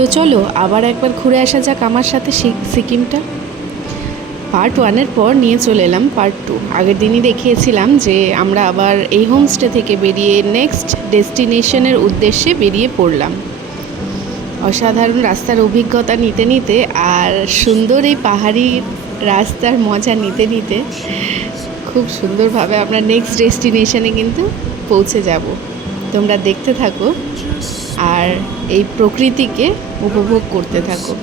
তো চলো, আবার একবার ঘুরে আসা যাক আমার সাথে সিকিমটা। পার্ট ওয়ানের পর নিয়ে চলে এলাম পার্ট টু আগের দিনই দেখিয়েছিলাম যে আমরা আবার এই হোমস্টে থেকে বেরিয়ে নেক্সট ডেস্টিনেশনের উদ্দেশ্যে বেরিয়ে পড়লাম। অসাধারণ রাস্তার অভিজ্ঞতা নিতে নিতে আর সুন্দর এই পাহাড়ি রাস্তার মজা নিতে নিতে খুব সুন্দরভাবে আমরা নেক্সট ডেস্টিনেশনে কিন্তু পৌঁছে যাব। তোমরা দেখতে থাকো। আর এই প্রকৃতিকে উপভোগ করতে থাকো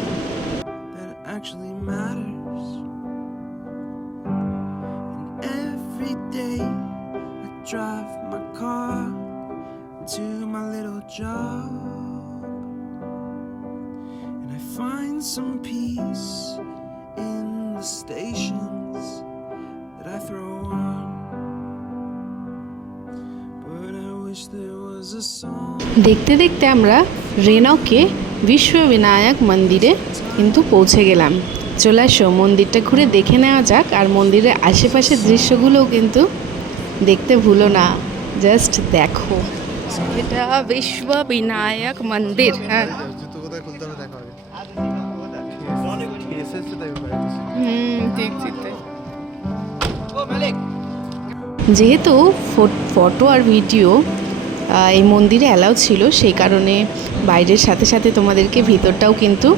drive my car to my little job. And I find some peace in the stations that I throw on. দেখতে দেখতে আমরা রেনকে বিশ্ববিনায়ক মন্দিরে কিন্তু পৌঁছে গেলাম। চলে আসো, মন্দিরটা ঘুরে দেখে নেওয়া যাক আর মন্দিরের আশেপাশের দৃশ্যগুলোও কিন্তু দেখতে ভুলো না জাস্ট দেখো। এটা বিশ্ববিনায়ক মন্দির হ্যাঁ। যেহেতু ফটো আর ভিডিও এই মন্দিরে অ্যালাউ ছিল। সেই কারণে বাইরের সাথে সাথে তোমাদেরকে ভিতরটাও কিন্তু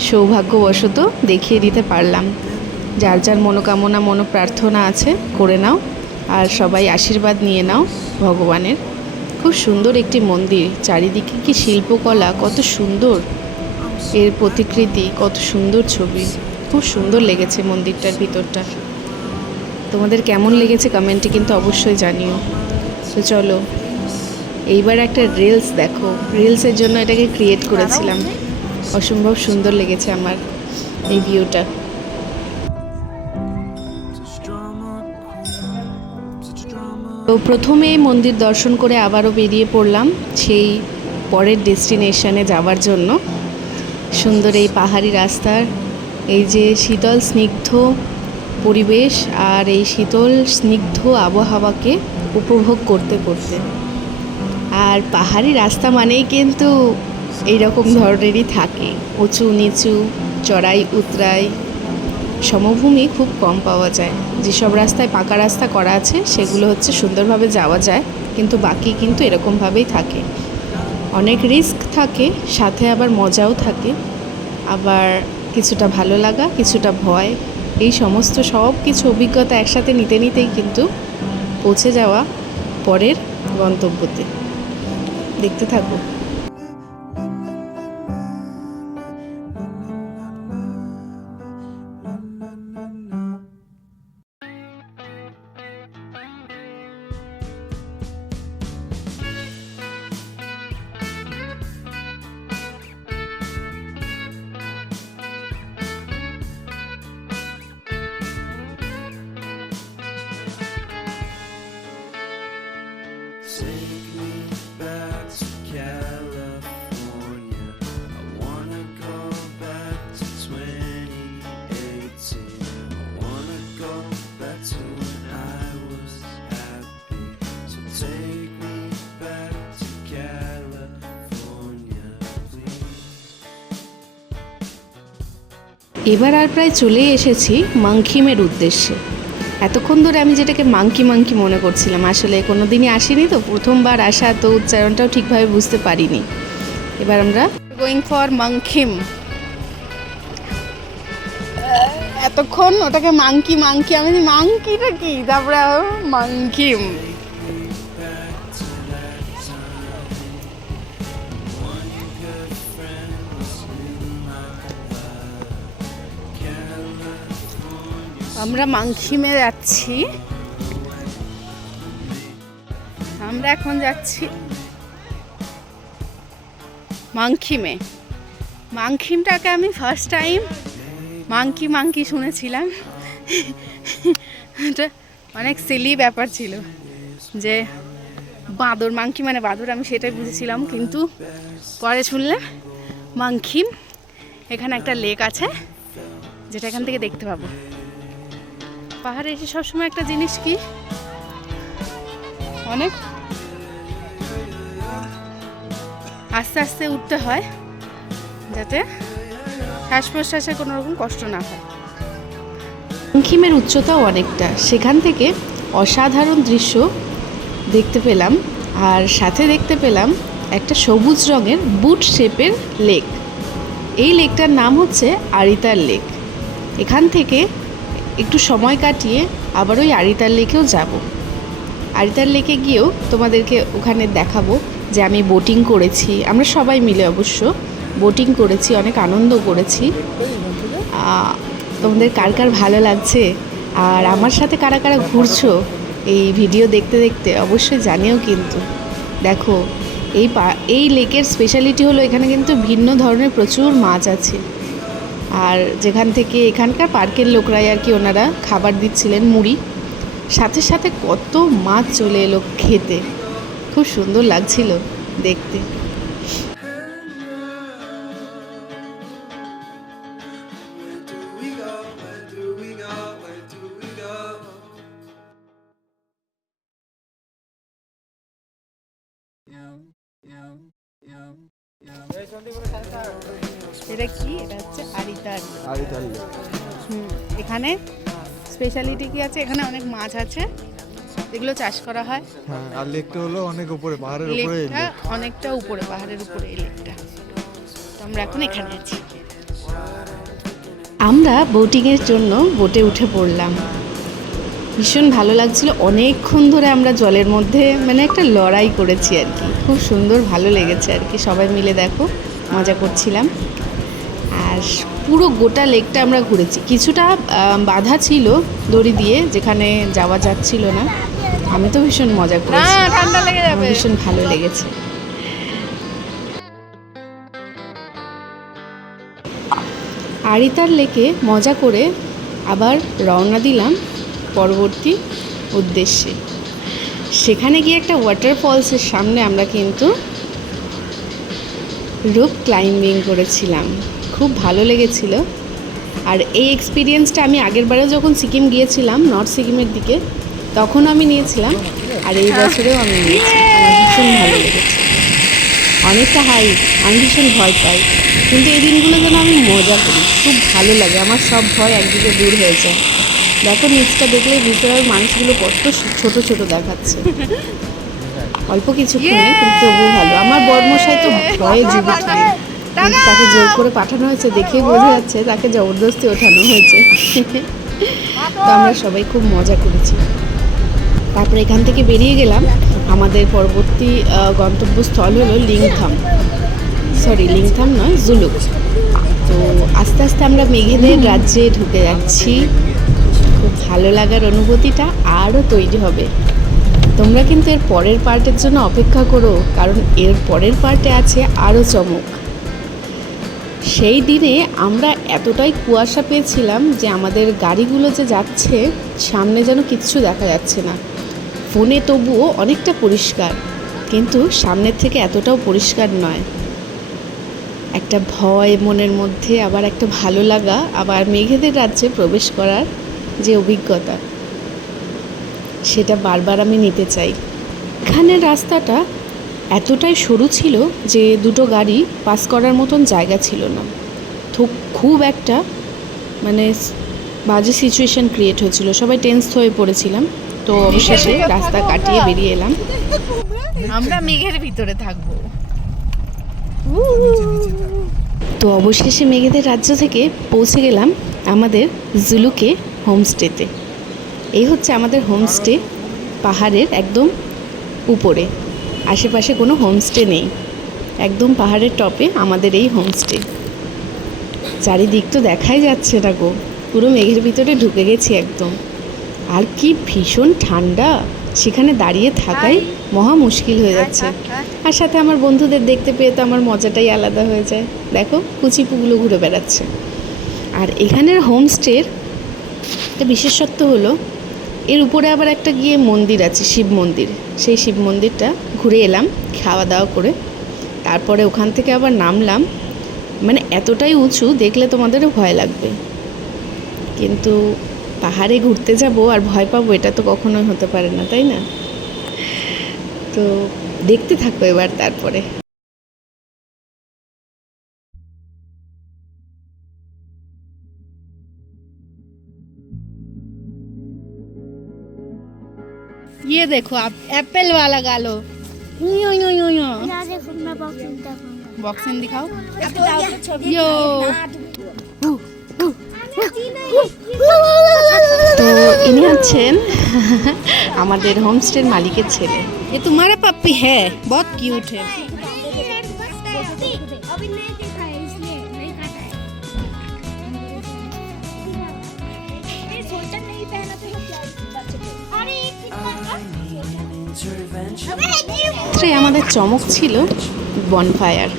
সৌভাগ্যবশত দেখিয়ে দিতে পারলাম। যার যার মনোকামনা, মনোপ্রার্থনা আছে, করে নাও। আর সবাই আশীর্বাদ নিয়ে নাও ভগবানের। খুব সুন্দর একটি মন্দির। চারিদিকে কি শিল্পকলা, কত সুন্দর এর প্রতিকৃতি, কত সুন্দর ছবি। খুব সুন্দর লেগেছে মন্দিরটার ভিতরটা। তোমাদের কেমন লেগেছে কমেন্টে কিন্তু অবশ্যই জানিও। তো চলো এইবার একটা রিলস দেখো। রিলসের জন্য এটাকে ক্রিয়েট করেছিলাম। অসম্ভব সুন্দর লেগেছে আমার এই ভিউটা তো প্রথমে মন্দির দর্শন করে আবারও বেরিয়ে পড়লাম সেই পরের ডেস্টিনেশনে যাওয়ার জন্য। সুন্দর এই পাহাড়ি রাস্তার এই যে শীতল স্নিগ্ধ পরিবেশ আর এই শীতল স্নিগ্ধ আবহাওয়াকে উপভোগ করতে করতে। আর পাহাড়ি রাস্তা মানেই কিন্তু এই রকম ধরনেরই থাকে। উঁচু নিচু, চড়াই, উতরাই, সমভূমি খুব কম পাওয়া যায়। যেসব রাস্তায় পাকা রাস্তা করা আছে, সেগুলো হচ্ছে সুন্দরভাবে যাওয়া যায়, কিন্তু বাকি কিন্তু এরকমভাবেই থাকে। অনেক রিস্ক থাকে, সাথে আবার মজাও থাকে। আবার কিছুটা ভালো লাগা, কিছুটা ভয়, এই সমস্ত সব কিছু অভিজ্ঞতা একসাথে নিতে নিতেই কিন্তু পৌঁছে যাওয়া পরের গন্তব্যতে। দেখতে থাকো এবার আর প্রায় চলেই এসেছি মাংখিমের উদ্দেশ্যে। এতক্ষণ ধরে আমি যেটাকে মাংকি মাংকি মনে করছিলাম, আসলে কোনো দিনই আসিনি তো, প্রথমবার আসা তো উচ্চারণটাও ঠিকভাবে বুঝতে পারিনি। এবার আমরা গোয়িং ফর মাংখিম। এতক্ষণ ওটাকে মাংকি মাংকি, আমি মাংকিটা কি? তারপরে মাংকিম আমরা মাংখিমে যাচ্ছি। আমরা এখন যাচ্ছি মাংখিমে মাংখিমটাকে আমি ফার্স্ট টাইম মাংকি মাংকি শুনেছিলাম। এটা অনেক সিলি ব্যাপার ছিল যে বাঁদর মাংকি মানে বাঁদর, আমি সেটাই বুঝেছিলাম, কিন্তু পরে শুনলাম মাংখিম এখানে একটা লেক আছে, যেটা এখান থেকে দেখতে পাবো। পাহাড়ে এসে সবসময় একটা জিনিস কি? অনেক। আস্তে আস্তে উঠতে হয়, যাতে শ্বাস প্রশ্বাসের কোনো রকম কষ্ট না হয়। বঙ্কিমের উচ্চতাও অনেকটা। সেখান থেকে অসাধারণ দৃশ্য দেখতে পেলাম, আর সাথে দেখতে পেলাম একটা সবুজ রঙের বুট শেপের লেক। এই লেকটার নাম হচ্ছে আরিতার লেক। এখান থেকে একটু সময় কাটিয়ে আবার ওই আরিতার লেকেও যাব। আরিতার লেকে গিয়েও তোমাদেরকে ওখানে দেখাবো যে আমি বোটিং করেছি। আমরা সবাই মিলে অবশ্য বোটিং করেছি, অনেক আনন্দ করেছি। তোমাদের কার কার ভালো লাগছে? আর আমার সাথে কারা কারা ঘুরছো এই ভিডিও দেখতে দেখতে অবশ্যই জানিও কিন্তু। দেখো, এই পা, এই লেকের স্পেশালিটি হলো এখানে কিন্তু ভিন্ন ধরনের প্রচুর মাছ আছে। আর যেখান থেকে এখানকার পার্কের লোকরাই আর কি ওনারা খাবার দিচ্ছিলেন মুড়ি। সাথে সাথে কত মাছ চলে এলো খেতে। খুব সুন্দর লাগছিল দেখতে। Where do we এটা কি? এটা হচ্ছে আরিতার। হুম এখানে স্পেশালিটি কি আছে? এখানে অনেক মাছ আছে। এগুলো চাষ করা হয়। হ্যাঁ আর লেকটা হলো অনেক উপরে পাহাড়ের উপরে লেকটা অনেকটা উপরে পাহাড়ের উপরে এই লেকটা। তো আমরা এখন এখানে আছি। আমরা বোটিংয়ের জন্য বোটে উঠে পড়লাম। ভীষণ ভালো লাগছিল। অনেকক্ষণ ধরে আমরা জলের মধ্যে মানে একটা লড়াই করেছি আর কি। খুব সুন্দর ভালো লেগেছে আর কি। সবাই মিলে দেখো মজা করছিলাম। পুরো গোটা লেকটা আমরা ঘুরেছি। কিছুটা বাধা ছিল দড়ি দিয়ে যেখানে যাওয়া যাচ্ছিল না। আমি তো ভীষণ মজা করেছি। ঠান্ডা লেগে যাবে। ভীষণ ভালো লেগেছে। আরিতার লেকে মজা করে আবার রওনা দিলাম পরবর্তী উদ্দেশ্যে। সেখানে গিয়ে একটা ওয়াটারফলসের সামনে আমরা কিন্তু রোপ ক্লাইম্বিং করেছিলাম। খুব ভালো লেগেছিল। আর এই এক্সপিরিয়েন্সটা আমি আগেরবারেও যখন সিকিম গিয়েছিলাম নর্থ সিকিমের দিকে তখন আমি নিয়েছিলাম। আর এই বছরেও আমি নিয়েছি। আমার ভীষণ ভালো লেগেছে। অনেকটা হাই আমি ভীষণ ভয় পাই। কিন্তু এই দিনগুলো যেন আমি মজা করি। খুব ভালো লাগে। আমার সব ভয় একদিকে দূর হয়ে যায়। দেখো নিচটা দেখলে ভিতরের মানুষগুলো কত ছোট ছোট দেখাচ্ছে। অল্প কিছুক্ষণে কিন্তু তবুও ভালো। আমার বর্মশাই তো ভয়ে জীবিত তাকে জোর করে পাঠানো হয়েছে দেখেই বোঝা যাচ্ছে তাকে জবরদস্তি ওঠানো হয়েছে। তো আমরা সবাই খুব মজা করেছি। তারপরে এখান থেকে বেরিয়ে গেলাম। আমাদের পরবর্তী গন্তব্যস্থল হলো লিংথাম। সরি লিংথাম নয় জুলুক। তো আস্তে আস্তে আমরা মেঘেদের রাজ্যে ঢুকে যাচ্ছি। খুব ভালো লাগার অনুভূতিটা আরও তৈরি হবে। তোমরা কিন্তু এর পরের পার্টের জন্য অপেক্ষা করো কারণ এর পরের পার্টে আছে আরও চমক। সেই দিনে আমরা এতটাই কুয়াশা পেয়েছিলাম যে আমাদের গাড়িগুলো যে যাচ্ছে, সামনে যেন কিচ্ছু দেখা যাচ্ছে না। ফোনে তবুও অনেকটা পরিষ্কার, কিন্তু সামনের থেকে এতটাও পরিষ্কার নয়। একটা ভয় মনের মধ্যে, আবার একটা ভালো লাগা, আবার মেঘেদের রাজ্যে প্রবেশ করার যে অভিজ্ঞতা, সেটা বারবার আমি নিতে চাই। এখানের রাস্তাটা এতটাই সরু ছিল যে দুটো গাড়ি পাস করার মতন জায়গা ছিল না। তো খুব একটা মানে বাজে সিচুয়েশন ক্রিয়েট হয়েছিল। সবাই টেন্স হয়ে পড়েছিলাম। তো অবশেষে রাস্তা কাটিয়ে বেরিয়ে এলাম। আমরা মেঘের ভিতরে থাকব। তো অবশেষে মেঘেদের রাজ্য থেকে পৌঁছে গেলাম আমাদের জুলুকে হোমস্টেতে এই হচ্ছে আমাদের হোমস্টে পাহাড়ের একদম উপরে। আশেপাশে কোনো হোমস্টে নেই। একদম পাহাড়ের টপে আমাদের এই হোমস্টে। চারিদিক তো দেখাই যাচ্ছে না গো। পুরো মেঘের ভিতরে ঢুকে গেছি একদম। আর কি ভীষণ ঠান্ডা। সেখানে দাঁড়িয়ে থাকাই মহা মুশকিল হয়ে যাচ্ছে। আর সাথে আমার বন্ধুদের দেখতে পেয়ে তো আমার মজাটাই আলাদা হয়ে যায়। দেখো কুচিপুগুলো ঘুরে বেড়াচ্ছে। আর এখানের হোমস্টের একটা বিশেষত্ব হলো এর উপরে আবার একটা গিয়ে মন্দির আছে, শিব মন্দির। সেই শিব মন্দিরটা ঘুরে এলাম খাওয়া দাওয়া করে। তারপরে ওখান থেকে আবার নামলাম। মানে এতটাই উঁচু, দেখলে তোমাদেরও ভয় লাগবে। কিন্তু পাহাড়ে ঘুরতে যাব আর ভয় পাবো, এটা তো কখনোই হতে পারে না, তাই না? তো দেখতে থাকো এবার তারপরে। ये देखो आप एप्पल वाला गालो यो यो यो यो या देखो मैं बॉक्सिंग देखूंगा बॉक्सिंग दिखाओ छवि यो তো ইনি হচ্ছেন আমাদের হোমস্টের মালিকের ছেলে এ তোমার পাপ্পি হ্যাঁ বহুত কিউট है রাত্রে আমাদের চমক ছিল বনফায়ার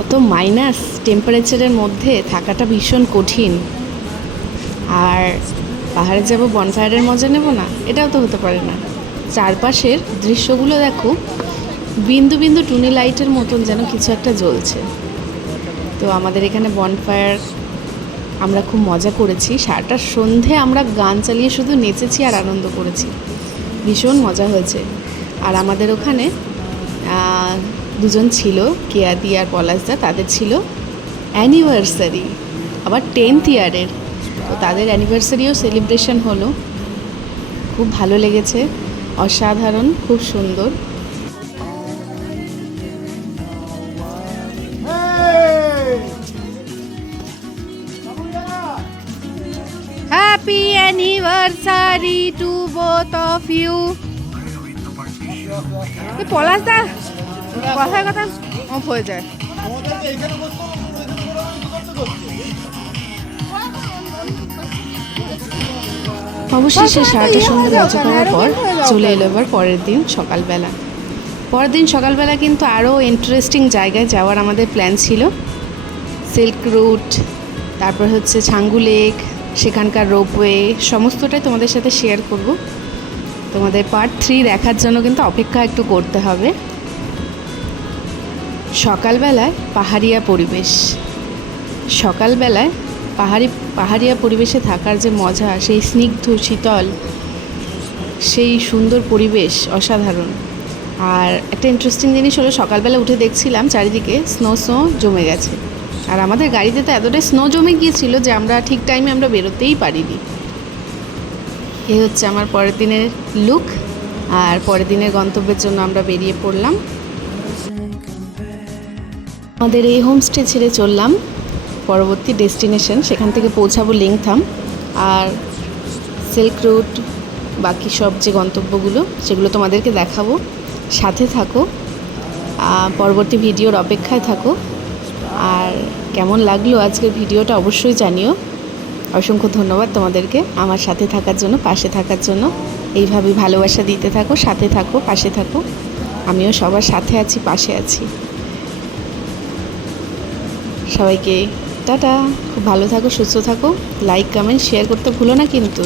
অত মাইনাস টেম্পারেচারের মধ্যে থাকাটা ভীষণ কঠিন। আর পাহাড়ে যাব বনফায়ারের মজা নেব না, এটাও তো হতে পারে না। চারপাশের দৃশ্যগুলো দেখো, বিন্দু বিন্দু টুনি লাইটের মতন যেন কিছু একটা জ্বলছে। তো আমাদের এখানে বনফায়ার আমরা খুব মজা করেছি। সারাটা সন্ধে আমরা গান চালিয়ে শুধু নেচেছি আর আনন্দ করেছি। ভীষণ মজা হয়েছে। আর আমাদের ওখানে দুজন ছিল, কেয়াদি আর পলাশদা, তাদের ছিল অ্যানিভার্সারি আবার টেন্থ ইয়ারের তো তাদের অ্যানিভার্সারিও সেলিব্রেশন হলো। খুব ভালো লেগেছে। অসাধারণ, খুব সুন্দর। Anniversary to both of you Palash da কথায় কথা অফ হয়ে যায়। অবশেষে সারাটা সন্ধ্যে মজা করার পর চলে এলো এবার পরের দিন সকালবেলা। পরের দিন সকালবেলা কিন্তু আরও ইন্টারেস্টিং জায়গায় যাওয়ার আমাদের প্ল্যান ছিল। সিল্ক রুট তারপর হচ্ছে ছাঙ্গু লেক সেখানকার রোপওয়ে সমস্তটাই তোমাদের সাথে শেয়ার করব। তোমাদের পার্ট থ্রি দেখার জন্য কিন্তু অপেক্ষা একটু করতে হবে। সকালবেলায় পাহাড়িয়া পরিবেশ। সকালবেলায় পাহাড়ি, পাহাড়িয়া পরিবেশে থাকার যে মজা, সেই স্নিগ্ধ, শীতল, সেই সুন্দর পরিবেশ অসাধারণ। আর একটা ইন্টারেস্টিং জিনিস হলো সকালবেলা উঠে দেখছিলাম চারিদিকে স্নো স্নো জমে গেছে। আর আমাদের গাড়িতে তো এতটাই স্নো জমে গিয়েছিল যে আমরা ঠিক টাইমে আমরা বেরোতেই পারিনি। এই হচ্ছে আমার পরের দিনের লুক আর পরের দিনের গন্তব্যের জন্য আমরা বেরিয়ে পড়লাম। আমাদের এই হোমস্টে ছেড়ে চললাম। পরবর্তী ডেস্টিনেশন সেখান থেকে পৌঁছাবো লিংথাম আর সিল্ক রুট বাকি সব যে গন্তব্যগুলো, সেগুলো তোমাদেরকে দেখাবো। সাথে থাকো। পরবর্তী ভিডিওর অপেক্ষায় থাকো। আর কেমন লাগল আজকের ভিডিওটা অবশ্যই জানিও। অসংখ্য ধন্যবাদ তোমাদেরকে আমার সাথে থাকার জন্য, পাশে থাকার জন্য। এইভাবে ভালোবাসা দিতে থাকো, সাথে থাকো, পাশে থাকো। আমিও সবার সাথে আছি, পাশে আছি। সবাইকে টাটা। খুব ভালো থাকো, সুস্থ থাকো। লাইক, কমেন্ট, শেয়ার করতে ভুলো না কিন্তু।